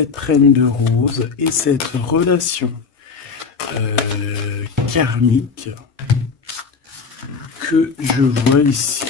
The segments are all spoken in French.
cette reine de rose et cette relation karmique que je vois ici.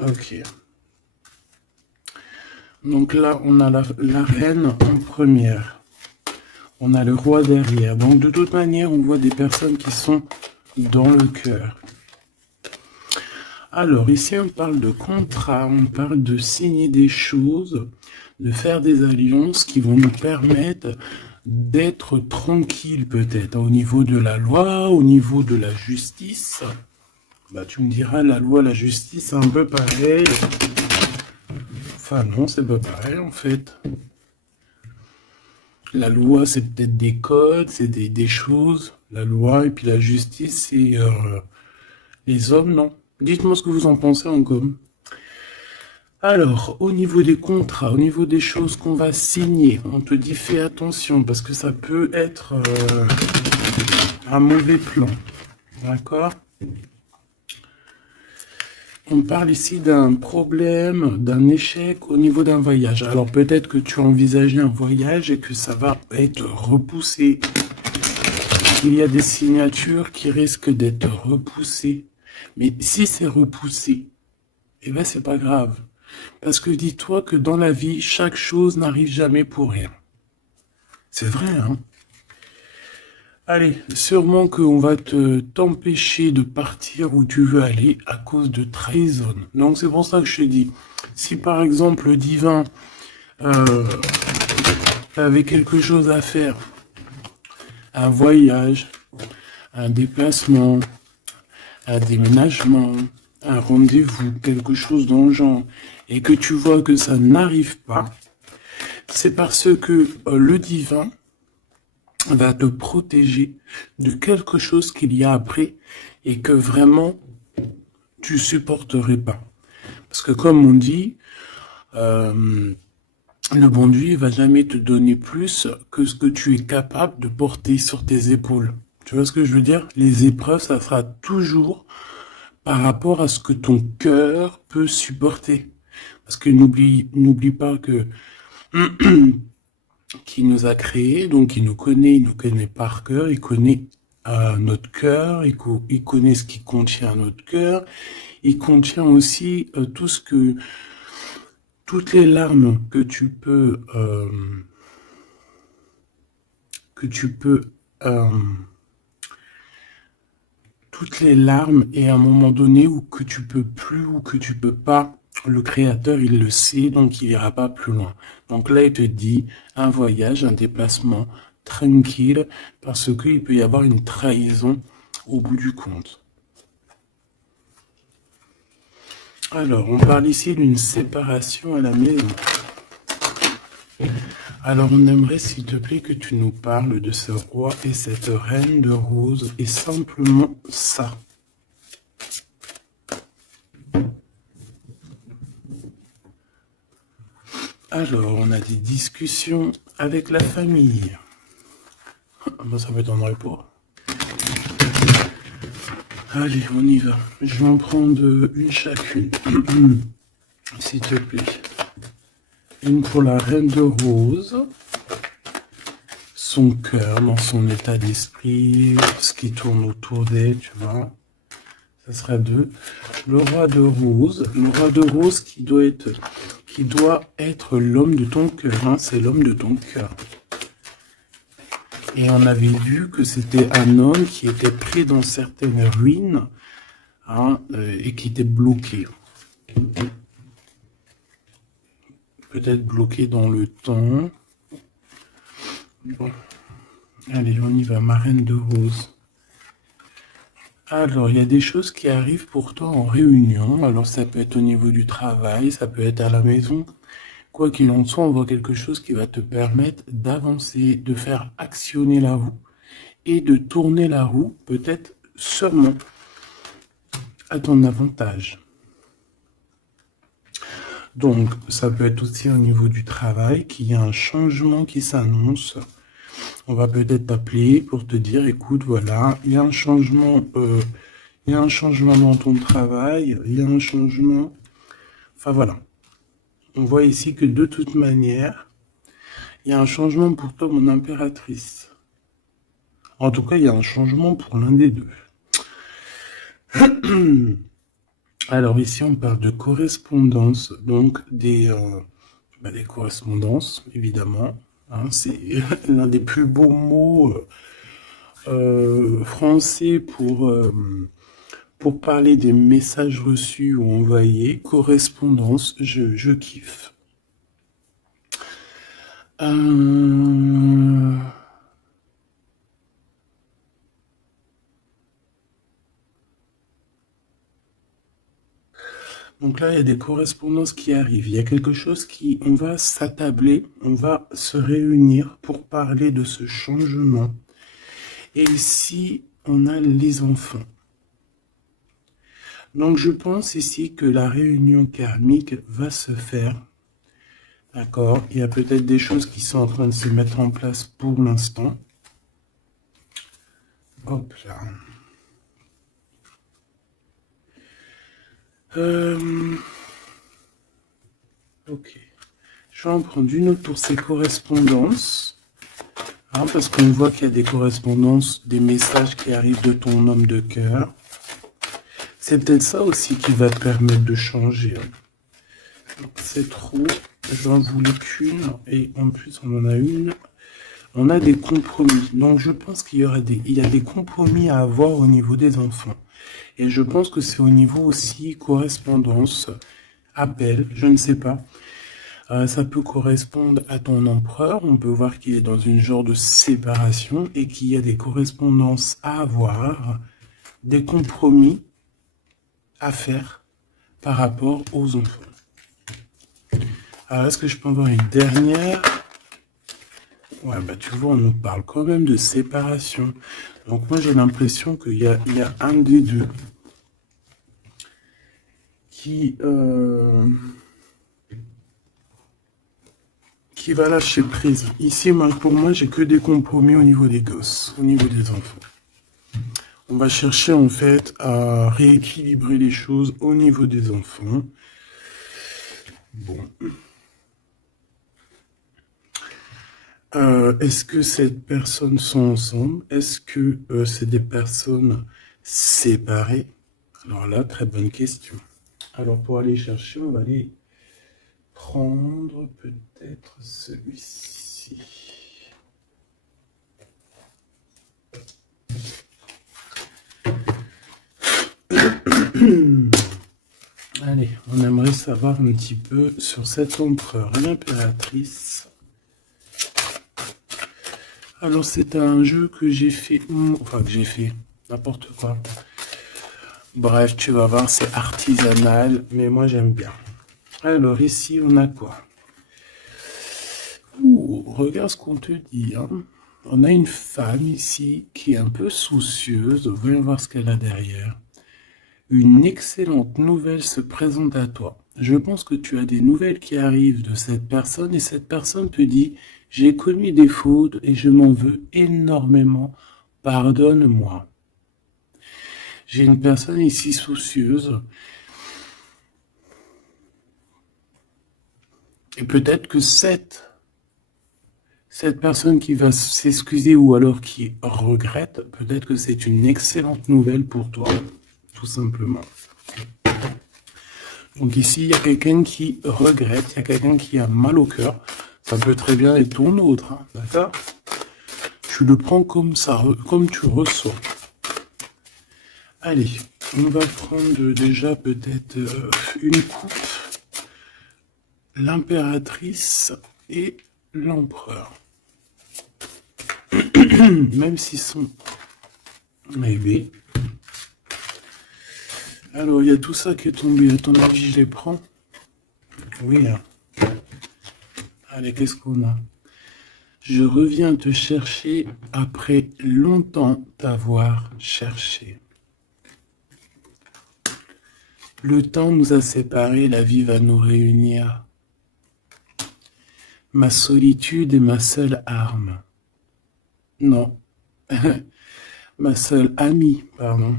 Ok. Donc là, on a la reine en première. On a le roi derrière. Donc de toute manière, on voit des personnes qui sont dans le cœur. Alors ici, on parle de contrat, on parle de signer des choses, de faire des alliances qui vont nous permettre d'être tranquille peut-être au niveau de la loi, au niveau de la justice. Bah tu me diras, la loi, la justice, c'est un peu pareil. Enfin non, c'est pas pareil en fait. La loi, c'est peut-être des codes, c'est des choses. La loi et puis la justice, c'est les hommes, non? Dites-moi ce que vous en pensez en com. Alors, au niveau des contrats, au niveau des choses qu'on va signer, on te dit fais attention parce que ça peut être un mauvais plan. D'accord? On parle ici d'un problème, d'un échec au niveau d'un voyage. Alors peut-être que tu as envisagé un voyage et que ça va être repoussé. Il y a des signatures qui risquent d'être repoussées. Mais si c'est repoussé, eh ben c'est pas grave. Parce que dis-toi que dans la vie, chaque chose n'arrive jamais pour rien. C'est vrai, hein? Allez, sûrement qu'on va t'empêcher de partir où tu veux aller à cause de trahison. Donc c'est pour ça que je te dis, si par exemple le divin avait quelque chose à faire, un voyage, un déplacement, un déménagement, un rendez-vous, quelque chose dans le genre, et que tu vois que ça n'arrive pas, c'est parce que le divin va te protéger de quelque chose qu'il y a après et que vraiment tu supporterais pas. Parce que comme on dit, le bon Dieu va jamais te donner plus que ce que tu es capable de porter sur tes épaules. Tu vois ce que je veux dire? Les épreuves, ça sera toujours par rapport à ce que ton cœur peut supporter. Parce que n'oublie pas que qui nous a créés, donc il nous connaît par cœur, il connaît notre cœur, il connaît ce qui contient notre cœur, il contient aussi toutes les larmes que tu peux, toutes les larmes et à un moment donné où que tu peux plus ou que tu peux pas. Le créateur, il le sait, donc il ira pas plus loin. Donc là, il te dit un voyage, un déplacement tranquille, parce qu'il peut y avoir une trahison au bout du compte. Alors, on parle ici d'une séparation à la maison. Alors, on aimerait, s'il te plaît, que tu nous parles de ce roi et cette reine de rose, et simplement ça. Alors, on a des discussions avec la famille. Ben, ça m'étonnerait pas. Allez, on y va. Je vais en prendre une chacune. S'il te plaît. Une pour la reine de rose. Son cœur, dans son état d'esprit, ce qui tourne autour d'elle, tu vois. Ça sera 2. Le roi de rose. Le roi de rose qui doit être l'homme de ton cœur. Hein, c'est l'homme de ton cœur. Et on avait vu que c'était un homme qui était pris dans certaines ruines, hein, et qui était bloqué. Peut-être bloqué dans le temps. Bon. Allez, on y va, ma reine de rose. Alors, il y a des choses qui arrivent pour toi en réunion. Alors, ça peut être au niveau du travail, ça peut être à la maison. Quoi qu'il en soit, on voit quelque chose qui va te permettre d'avancer, de faire actionner la roue et de tourner la roue peut-être sûrement à ton avantage. Donc, ça peut être aussi au niveau du travail qu'il y a un changement qui s'annonce. On va peut-être t'appeler pour te dire, écoute, voilà, il y a un changement, dans ton travail, il y a un changement. Enfin voilà, on voit ici que de toute manière, il y a un changement pour toi, mon impératrice. En tout cas, il y a un changement pour l'un des deux. Alors ici, on parle de correspondance, donc des correspondances, évidemment. Hein, c'est l'un des plus beaux mots français pour parler des messages reçus ou envoyés. Correspondance, je kiffe. Donc là, il y a des correspondances qui arrivent. Il y a quelque chose on va s'attabler, on va se réunir pour parler de ce changement. Et ici, on a les enfants. Donc je pense ici que la réunion karmique va se faire. D'accord? Il y a peut-être des choses qui sont en train de se mettre en place pour l'instant. Hop là. Ok. Je vais en prendre une autre pour ces correspondances. Hein, parce qu'on voit qu'il y a des correspondances, des messages qui arrivent de ton homme de cœur. C'est peut-être ça aussi qui va te permettre de changer. C'est trop. J'en voulais qu'une. Et en plus, on en a une. On a des compromis. Donc, je pense qu'il y a des compromis à avoir au niveau des enfants. Et je pense que c'est au niveau aussi correspondance, appel, je ne sais pas. Ça peut correspondre à ton empereur. On peut voir qu'il est dans une genre de séparation et qu'il y a des correspondances à avoir, des compromis à faire par rapport aux enfants. Alors, est-ce que je peux avoir une dernière? Ouais, bah tu vois, on nous parle quand même de séparation. Donc moi, j'ai l'impression qu'il y a un des deux qui va lâcher prise. Ici, pour moi, j'ai que des compromis au niveau des gosses, au niveau des enfants. On va chercher en fait à rééquilibrer les choses au niveau des enfants. Bon. Est-ce que ces personnes sont ensemble? Est-ce que c'est des personnes séparées? Alors là, très bonne question. Alors pour aller chercher, on va aller prendre peut-être celui-ci. Allez, on aimerait savoir un petit peu sur cet empereur, l'impératrice. Alors c'est un jeu que j'ai fait, n'importe quoi. Bref, tu vas voir, c'est artisanal, mais moi j'aime bien. Alors ici, on a quoi? Ouh, regarde ce qu'on te dit. Hein. On a une femme ici qui est un peu soucieuse. Voyons voir ce qu'elle a derrière. Une excellente nouvelle se présente à toi. Je pense que tu as des nouvelles qui arrivent de cette personne et cette personne te dit « J'ai commis des fautes et je m'en veux énormément. Pardonne-moi. » J'ai une personne ici soucieuse. Et peut-être que cette personne qui va s'excuser ou alors qui regrette, peut-être que c'est une excellente nouvelle pour toi, tout simplement. Donc ici, il y a quelqu'un qui regrette, il y a quelqu'un qui a mal au cœur. Ça peut très bien être ton autre, hein, d'accord? Tu le prends comme ça, comme tu ressens. Allez, on va prendre déjà peut-être une coupe. L'impératrice et l'empereur. Même s'ils sont élevés. Alors, il y a tout ça qui est tombé. À ton avis, je les prends? Oui. Hein. Allez, qu'est-ce qu'on a? Je reviens te chercher après longtemps t'avoir cherché. Le temps nous a séparés, la vie va nous réunir. Ma solitude est ma seule arme. Non. Ma seule amie, pardon.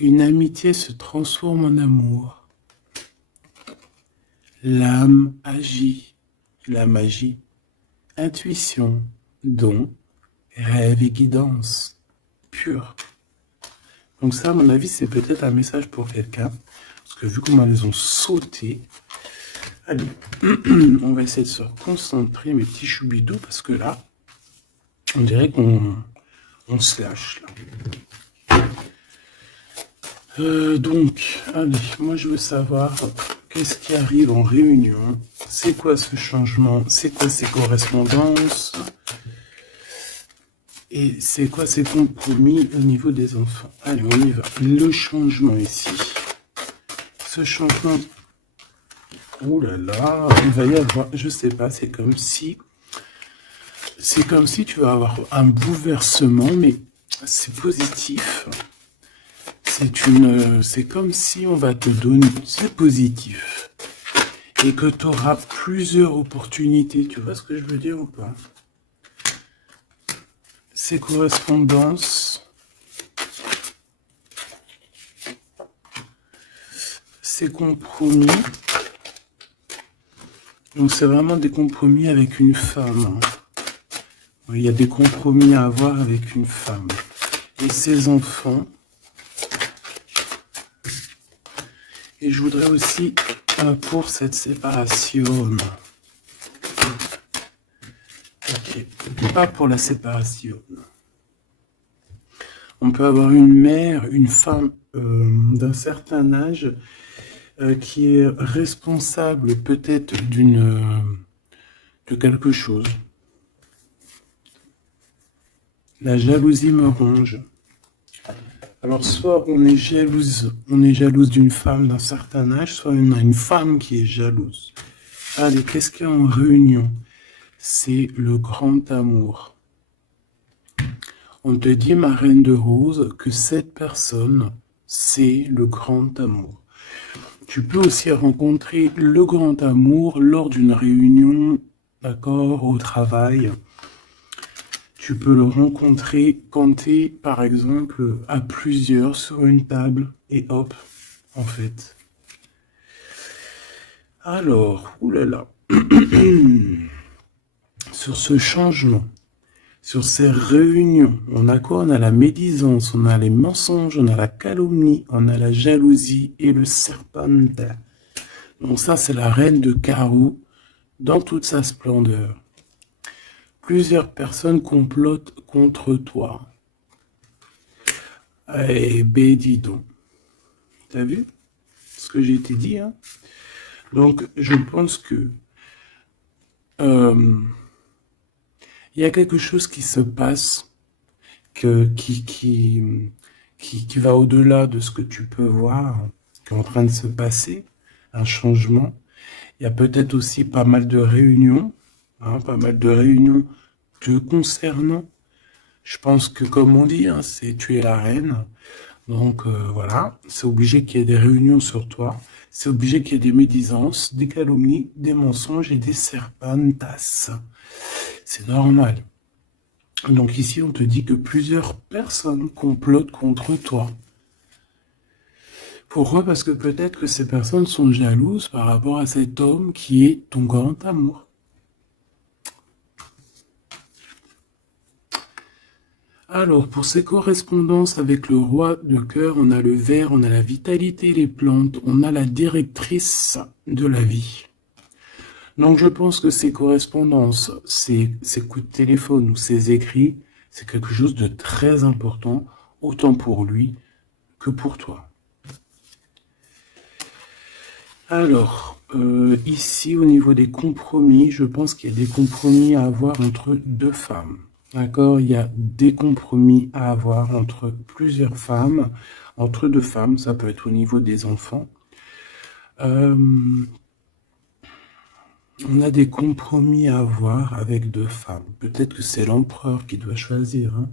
Une amitié se transforme en amour. L'âme agit, la magie, intuition, don, rêve et guidance, pure. Donc ça, à mon avis, c'est peut-être un message pour quelqu'un, parce que vu comment elles ont sauté, allez, on va essayer de se concentrer, mes petits choubidous, parce que là, on dirait qu'on se lâche, là. Donc, allez, moi je veux savoir qu'est-ce qui arrive en réunion, c'est quoi ce changement, c'est quoi ces correspondances, et c'est quoi ces compromis au niveau des enfants. Allez, on y va. Le changement ici. Ce changement, oh là là, il va y avoir, je sais pas, c'est comme si tu vas avoir un bouleversement, mais c'est positif. C'est comme si on va te donner, c'est positif, et que tu auras plusieurs opportunités. Tu vois ce que je veux dire ou pas? Ces correspondances, ces compromis. Donc c'est vraiment des compromis avec une femme. Il y a des compromis à avoir avec une femme. Et ses enfants. Et je voudrais aussi pour cette séparation. Ok, pas pour la séparation. On peut avoir une mère, une femme d'un certain âge qui est responsable peut-être de quelque chose. La jalousie me ronge. Alors soit on est jalouse d'une femme d'un certain âge, soit on a une femme qui est jalouse. Allez, qu'est-ce qu'il y a en réunion? C'est le grand amour. On te dit, ma reine de rose, que cette personne, c'est le grand amour. Tu peux aussi rencontrer le grand amour lors d'une réunion, d'accord, au travail. Tu peux le rencontrer quand tu es, par exemple, à plusieurs sur une table, et hop, en fait. Alors, oulala, sur ce changement, sur ces réunions, on a quoi? On a la médisance, on a les mensonges, on a la calomnie, on a la jalousie et le serpente. Donc ça, c'est la reine de carreau dans toute sa splendeur. Plusieurs personnes complotent contre toi. Eh ben, dis donc. T'as vu ce que j'ai été dit, hein? Donc, je pense que il y a quelque chose qui se passe qui va au-delà de ce que tu peux voir, qui est en train de se passer, un changement. Il y a peut-être aussi pas mal de réunions, hein, pas mal de réunions te concernant. Je pense que, comme on dit, hein, c'est tu es la reine. Donc voilà, c'est obligé qu'il y ait des réunions sur toi. C'est obligé qu'il y ait des médisances, des calomnies, des mensonges et des serpentas. C'est normal. Donc ici, on te dit que plusieurs personnes complotent contre toi. Pourquoi? Parce que peut-être que ces personnes sont jalouses par rapport à cet homme qui est ton grand amour. Alors, pour ces correspondances avec le roi de cœur, on a le ver, on a la vitalité, les plantes, on a la directrice de la vie. Donc, je pense que ces correspondances, ces coups de téléphone ou ces écrits, c'est quelque chose de très important, autant pour lui que pour toi. Alors, ici, au niveau des compromis, je pense qu'il y a des compromis à avoir entre deux femmes. D'accord? Il y a des compromis à avoir entre plusieurs femmes, entre deux femmes, ça peut être au niveau des enfants. On a des compromis à avoir avec deux femmes. Peut-être que c'est l'empereur qui doit choisir, hein.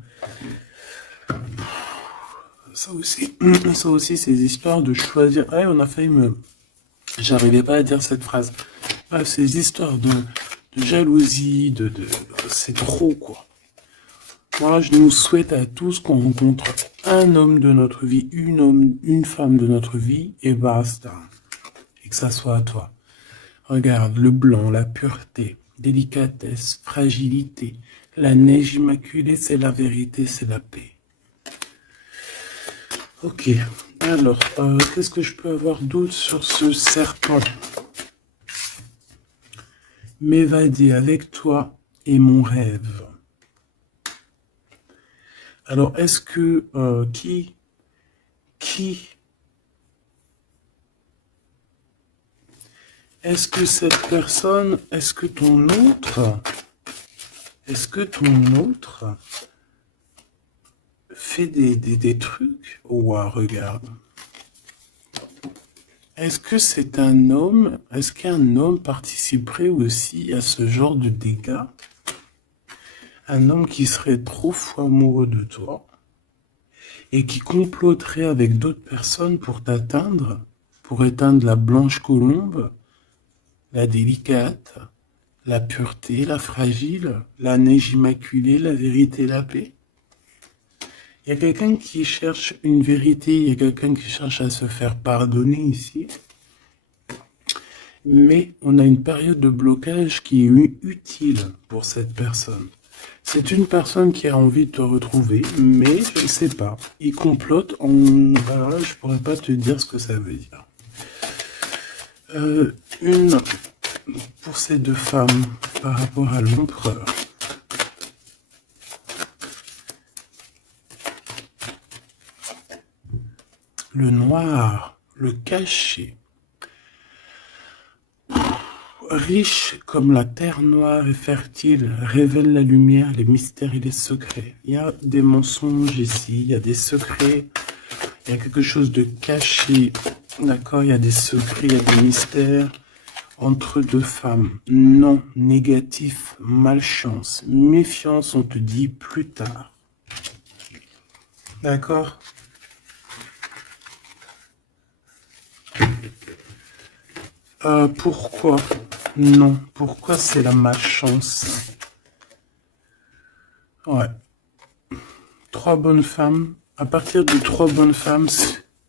Ça aussi, ça aussi, ces histoires de choisir. Ah, on a failli me. J'arrivais pas à dire cette phrase. Bref, ces histoires de jalousie, c'est trop, quoi. Moi, je nous souhaite à tous qu'on rencontre un homme de notre vie, une femme de notre vie, et basta. Et que ça soit à toi. Regarde, le blanc, la pureté, délicatesse, fragilité. La neige immaculée, c'est la vérité, c'est la paix. Ok, alors, qu'est-ce que je peux avoir d'autre sur ce serpent? M'évader avec toi est mon rêve. Alors, est-ce que, est-ce que cette personne, est-ce que ton autre fait des trucs? Ouah, regarde. Est-ce que c'est un homme, est-ce qu'un homme participerait aussi à ce genre de dégâts? Un homme qui serait trop fou amoureux de toi et qui comploterait avec d'autres personnes pour t'atteindre, pour éteindre la blanche colombe, la délicate, la pureté, la fragile, la neige immaculée, la vérité, la paix. Il y a quelqu'un qui cherche une vérité, il y a quelqu'un qui cherche à se faire pardonner ici. Mais on a une période de blocage qui est utile pour cette personne. C'est une personne qui a envie de te retrouver, mais je ne sais pas. Il complote en... Alors là, je pourrais pas te dire ce que ça veut dire. Une pour ces deux femmes par rapport à l'empereur. Le noir, le caché. Riche comme la terre noire et fertile, révèle la lumière, les mystères et les secrets. Il y a des mensonges ici, il y a des secrets, il y a quelque chose de caché, d'accord? Il y a des secrets, il y a des mystères entre deux femmes. Non, négatif, malchance, méfiance, on te dit plus tard. D'accord? Pourquoi? Non, pourquoi c'est la malchance? Ouais. Trois bonnes femmes. À partir de trois bonnes femmes,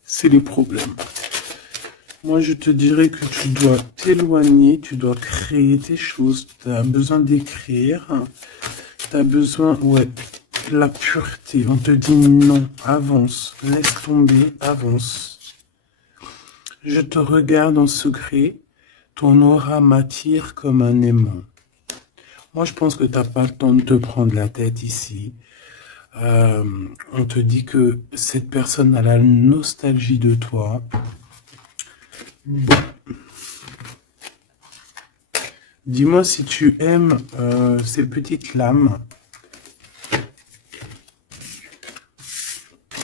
c'est les problèmes. Moi, je te dirais que tu dois t'éloigner, tu dois créer tes choses. Tu as besoin d'écrire. Tu as besoin, ouais, la pureté. On te dit non, avance, laisse tomber, avance. Je te regarde en secret. Ton aura m'attire comme un aimant. Moi, je pense que tu n'as pas le temps de te prendre la tête ici. On te dit que cette personne a la nostalgie de toi. Bon. Dis-moi si tu aimes ces petites lames.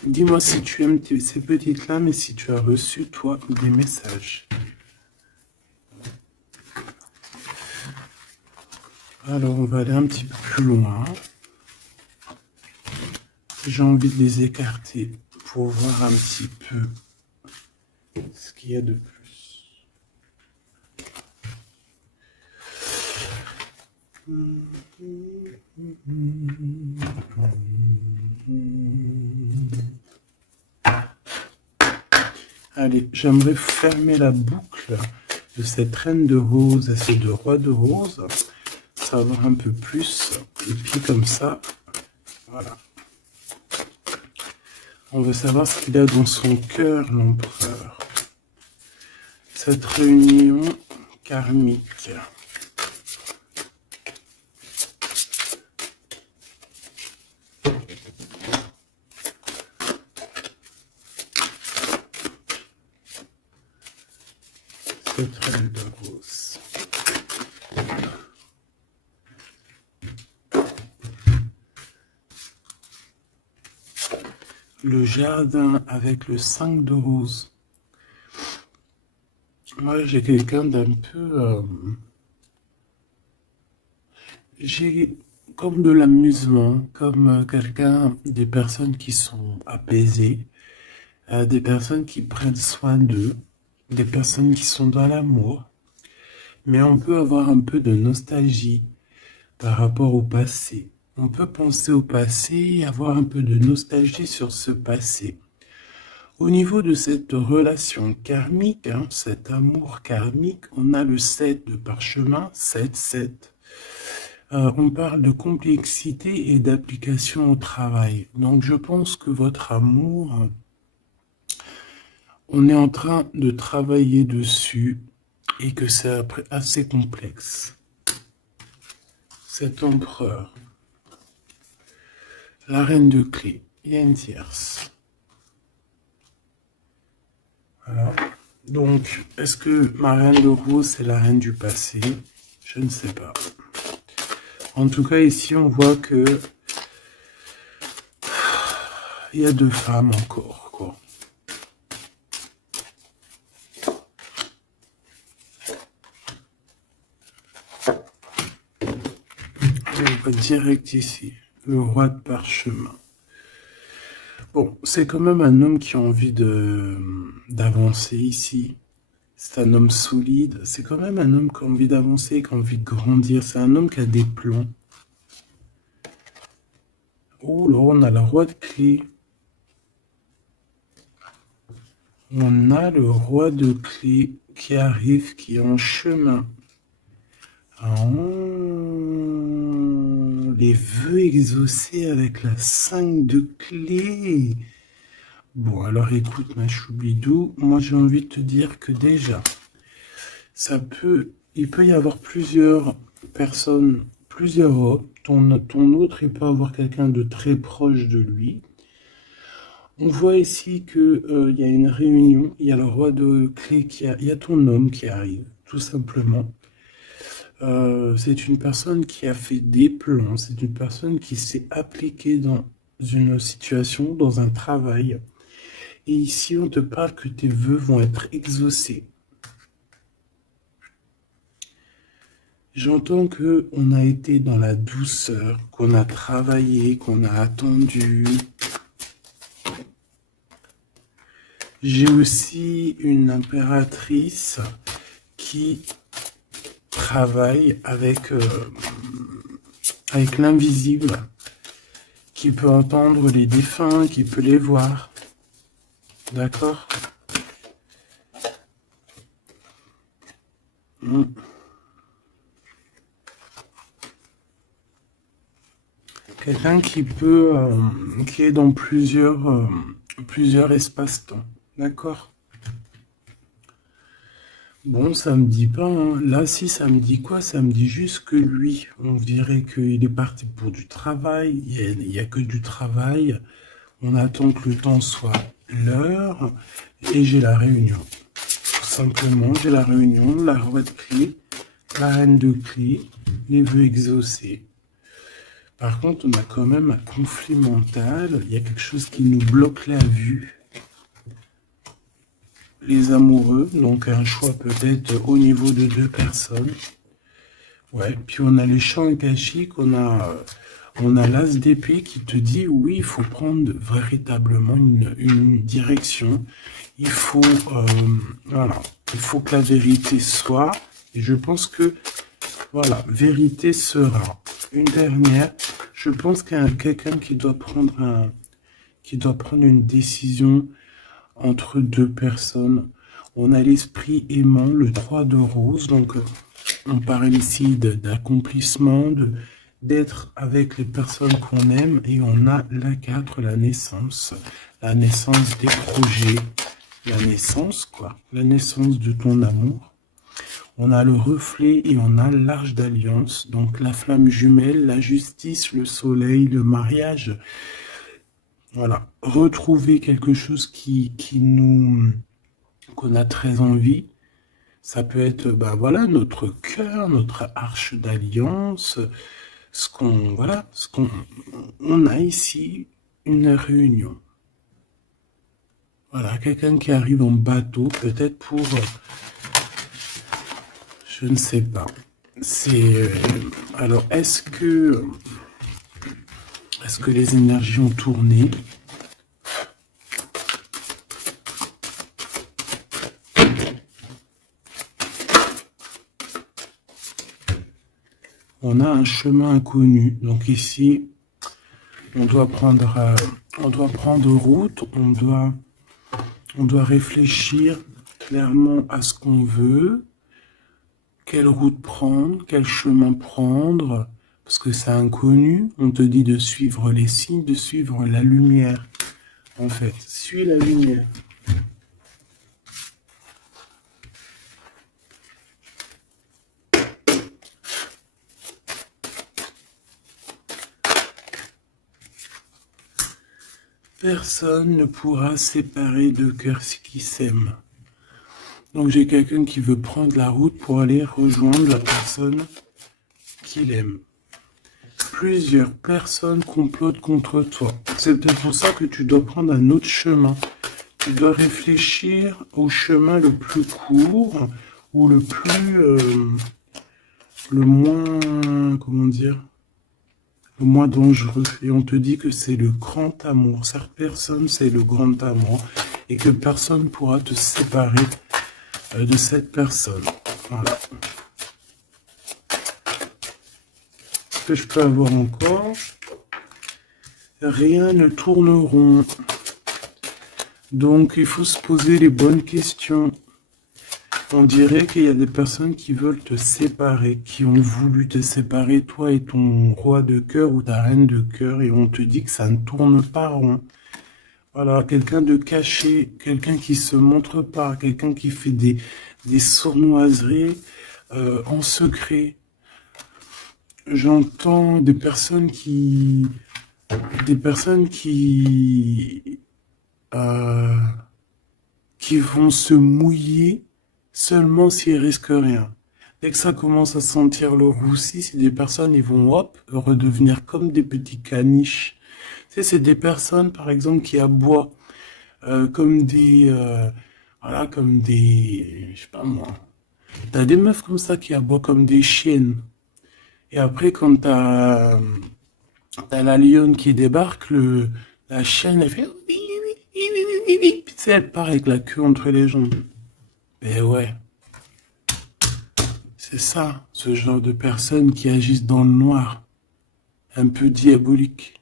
Dis-moi si tu aimes ces petites lames et si tu as reçu, toi, des messages. Alors, on va aller un petit peu plus loin. J'ai envie de les écarter pour voir un petit peu ce qu'il y a de plus. Allez, j'aimerais fermer la boucle de cette reine de rose à ces deux rois de rose. Savoir un peu plus. Et puis comme ça, voilà. On veut savoir ce qu'il a dans son cœur, l'empereur. Cette réunion karmique. Cette reine de rose. Le jardin avec le 5 de rose. Moi, j'ai quelqu'un d'un peu... j'ai comme de l'amusement, comme quelqu'un, des personnes qui sont apaisées, des personnes qui prennent soin d'eux, des personnes qui sont dans l'amour, mais on peut avoir un peu de nostalgie par rapport au passé. On peut penser au passé et avoir un peu de nostalgie sur ce passé. Au niveau de cette relation karmique, cet amour karmique, on a le 7 de parchemin, 7, 7. On parle de complexité et d'application au travail. Donc je pense que votre amour, on est en train de travailler dessus et que c'est assez complexe. Cet empereur, la reine de clé, il y a une tierce. Voilà. Donc, est-ce que ma reine de rose, c'est la reine du passé? Je ne sais pas. En tout cas, ici, on voit que il y a 2 femmes encore, quoi. On va direct ici, le roi de parchemin. Bon, c'est quand même un homme qui a envie d'avancer ici. C'est un homme solide. C'est quand même un homme qui a envie d'avancer, qui a envie de grandir. C'est un homme qui a des plans. Oh là, on a le roi de clé. On a le roi de clé qui arrive, qui est en chemin. Oh, les vœux exaucés avec la 5 de clé. Bon, alors écoute, ma choubidou, moi j'ai envie de te dire que déjà, il peut y avoir plusieurs personnes, plusieurs hommes. Ton autre, il peut avoir quelqu'un de très proche de lui. On voit ici que il y a une réunion, il y a le roi de clé il y a ton homme qui arrive, tout simplement. C'est une personne qui a fait des plans, c'est une personne qui s'est appliquée dans une situation, dans un travail. Et ici, on te parle que tes vœux vont être exaucés. J'entends que on a été dans la douceur, qu'on a travaillé, qu'on a attendu. J'ai aussi une impératrice qui travaille avec l'invisible, qui peut entendre les défunts, qui peut les voir. D'accord? Quelqu'un qui peut, qui est dans plusieurs espaces-temps. D'accord? Bon, ça me dit pas, hein. Là, si, ça me dit quoi? Ça me dit juste que lui, on dirait qu'il est parti pour du travail. Il y a que du travail. On attend que le temps soit l'heure. Et j'ai la réunion. Tout simplement, j'ai la réunion, la roi de clé, la reine de clé, les vœux exaucés. Par contre, on a quand même un conflit mental. Il y a quelque chose qui nous bloque la vue. Les amoureux, donc un choix peut-être au niveau de 2 personnes. Ouais, puis on a les champs akashiques, on a l'as d'épée qui te dit oui, il faut prendre véritablement une direction. Il faut, voilà, il faut que la vérité soit. Et je pense que, voilà, vérité sera. Une dernière, je pense qu'il y a quelqu'un qui doit prendre une décision entre 2 personnes. On a l'esprit aimant, le 3 de rose, donc on parle ici d'accomplissement, d'être avec les personnes qu'on aime, et on a la 4, la naissance des projets, la naissance, quoi, la naissance de ton amour. On a le reflet et on a l'arche d'alliance, donc la flamme jumelle, la justice, le soleil, le mariage. Voilà, retrouver quelque chose qu'on a très envie. Ça peut être, voilà, notre cœur, notre arche d'alliance, on a ici une réunion. Voilà, quelqu'un qui arrive en bateau, peut-être pour, je ne sais pas. Alors, est-ce que les énergies ont tourné? on a un chemin inconnu. Donc ici, on doit prendre route, on doit réfléchir clairement à ce qu'on veut, quelle route prendre, quel chemin prendre, parce que c'est inconnu. On te dit de suivre les signes, de suivre la lumière. En fait, suis la lumière. Personne ne pourra séparer deux cœurs qui s'aiment. Donc j'ai quelqu'un qui veut prendre la route pour aller rejoindre la personne qu'il aime. Plusieurs personnes complotent contre toi. C'est peut-être pour ça que tu dois prendre un autre chemin. Tu dois réfléchir au chemin le plus court ou le moins, comment dire, le moins dangereux. Et on te dit que c'est le grand amour. Cette personne, c'est le grand amour. Et que personne ne pourra te séparer de cette personne. Voilà. Ce que je peux avoir encore, rien ne tourne rond. Donc il faut se poser les bonnes questions. On dirait qu'il y a des personnes qui veulent te séparer, qui ont voulu te séparer, toi et ton roi de cœur ou ta reine de cœur, et on te dit que ça ne tourne pas rond. Voilà, quelqu'un de caché, quelqu'un qui se montre pas, quelqu'un qui fait des sournoiseries en secret. J'entends des personnes qui vont se mouiller seulement s'ils risquent rien. Dès que ça commence à sentir le roussi, c'est des personnes, ils vont hop, redevenir comme des petits caniches. Tu sais, c'est des personnes, par exemple, qui aboient comme voilà, comme des, je sais pas moi. T'as des meufs comme ça qui aboient comme des chiennes. Et après, quand t'as la lionne qui débarque, la chienne, elle fait puis tu sais, elle part avec la queue entre les jambes. Et ouais, c'est ça, ce genre de personnes qui agissent dans le noir, un peu diabolique.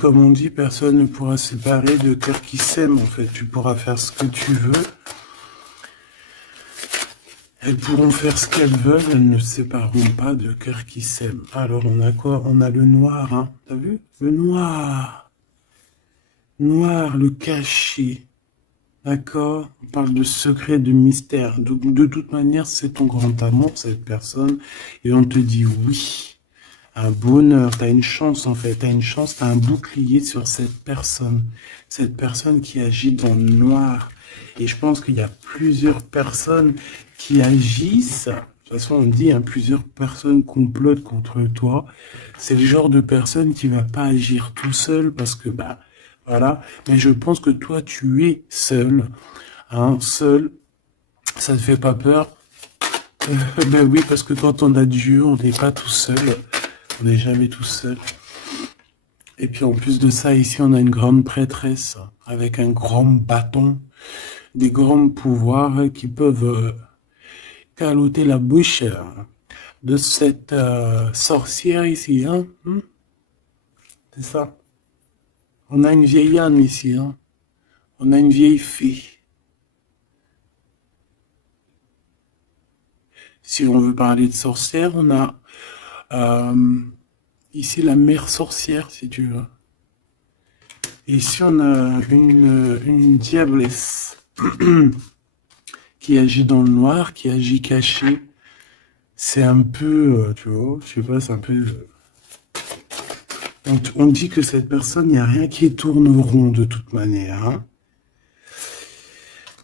Comme on dit, personne ne pourra se séparer de cœurs qui s'aiment, en fait. Tu pourras faire ce que tu veux. Elles pourront faire ce qu'elles veulent, elles ne sépareront pas de cœurs qui s'aiment. Alors, on a quoi? On a le noir, hein. T'as vu? Le noir. Noir, le caché. D'accord? On parle de secret, de mystère. De toute manière, c'est ton grand amour, cette personne. Et on te dit oui. Un bonheur, t'as une chance en fait, t'as une chance, t'as un bouclier sur cette personne qui agit dans le noir. Et je pense qu'il y a plusieurs personnes qui agissent, de toute façon on dit, hein, plusieurs personnes complotent contre toi. C'est le genre de personne qui va pas agir tout seul parce que, bah, voilà. Mais je pense que toi tu es seul, hein, seul, ça te fait pas peur? Ben oui, parce que quand on a Dieu, on n'est pas tout seul. On n'est jamais tout seul. Et puis en plus de ça, ici, on a une grande prêtresse avec un grand bâton, des grands pouvoirs qui peuvent caloter la bouche de cette sorcière ici. Hein? C'est ça. On a une vieille âme ici. Hein? On a une vieille fée. Si on veut parler de sorcière, on a ici la mère sorcière, si tu veux. Et ici, on a une diablesse qui agit dans le noir, qui agit caché. C'est un peu, tu vois, je sais pas, c'est un peu... On dit que cette personne, il n'y a rien qui tourne rond de toute manière. Hein.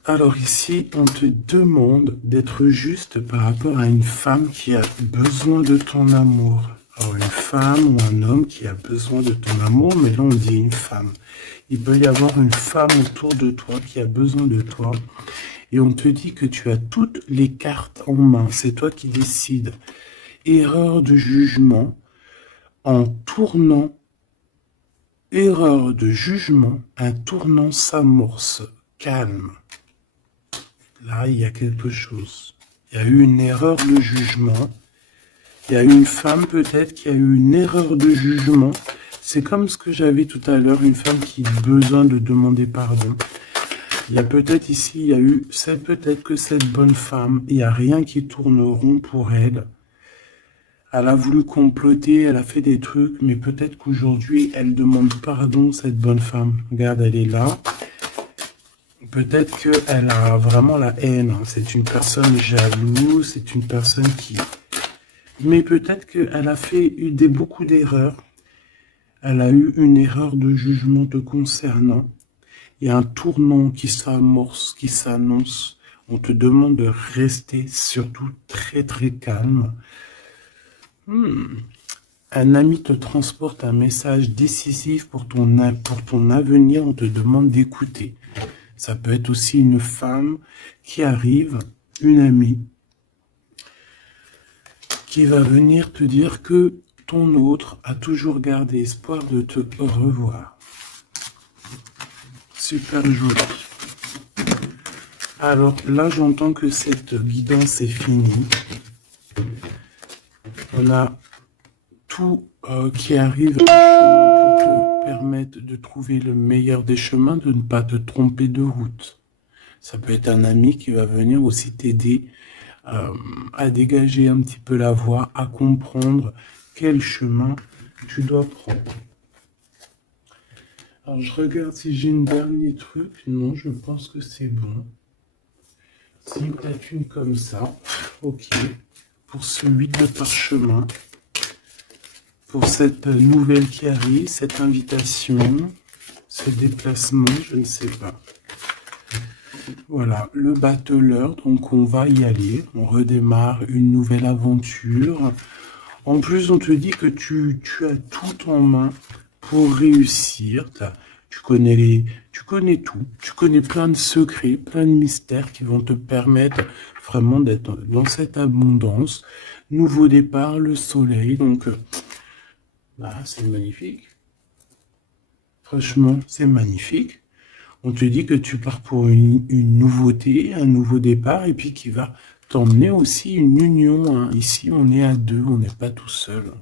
Alors ici, on te demande d'être juste par rapport à une femme qui a besoin de ton amour. Alors une femme ou un homme qui a besoin de ton amour, mais là on dit une femme. Il peut y avoir une femme autour de toi qui a besoin de toi. Et on te dit que tu as toutes les cartes en main. C'est toi qui décides. Erreur de jugement en tournant Erreur de jugement, un tournant s'amorce. Calme. Là, il y a quelque chose. Il y a eu une erreur de jugement. Il y a une femme peut-être qui a eu une erreur de jugement. C'est comme ce que j'avais tout à l'heure, une femme qui a besoin de demander pardon. Il y a peut-être ici, il y a eu, c'est peut-être que cette bonne femme, il n'y a rien qui tourne rond pour elle. Elle a voulu comploter, elle a fait des trucs, mais peut-être qu'aujourd'hui, elle demande pardon, cette bonne femme. Regarde, elle est là. Peut-être qu'elle a vraiment la haine. C'est une personne jalouse, c'est une personne qui... Mais peut-être qu'elle a fait beaucoup d'erreurs. Elle a eu une erreur de jugement te concernant. Il y a un tournant qui s'amorce, qui s'annonce. On te demande de rester surtout très très calme. Un ami te transporte un message décisif pour ton avenir. On te demande d'écouter. Ça peut être aussi une femme qui arrive, une amie, qui va venir te dire que ton autre a toujours gardé espoir de te revoir. Super joli. Alors là, j'entends que cette guidance est finie. On a tout qui arrive au chemin pour te permettre de trouver le meilleur des chemins, de ne pas te tromper de route. Ça peut être un ami qui va venir aussi t'aider à dégager un petit peu la voie, à comprendre quel chemin tu dois prendre. Alors je regarde si j'ai une dernier truc. Non, je pense que c'est bon. Si peut-être une comme ça. Ok. Pour ce 8 de parchemin. Pour cette nouvelle qui arrive, cette invitation, ce déplacement, je ne sais pas. Voilà, le battleur, donc on va y aller. On redémarre une nouvelle aventure. En plus, on te dit que tu as tout en main pour réussir. Tu connais tout. Tu connais plein de secrets, plein de mystères qui vont te permettre vraiment d'être dans cette abondance. Nouveau départ, le soleil, donc... c'est magnifique. Franchement, c'est magnifique. On te dit que tu pars pour une nouveauté, un nouveau départ, et puis qui va t'emmener aussi une union. Ici, on est à deux, on n'est pas tout seul.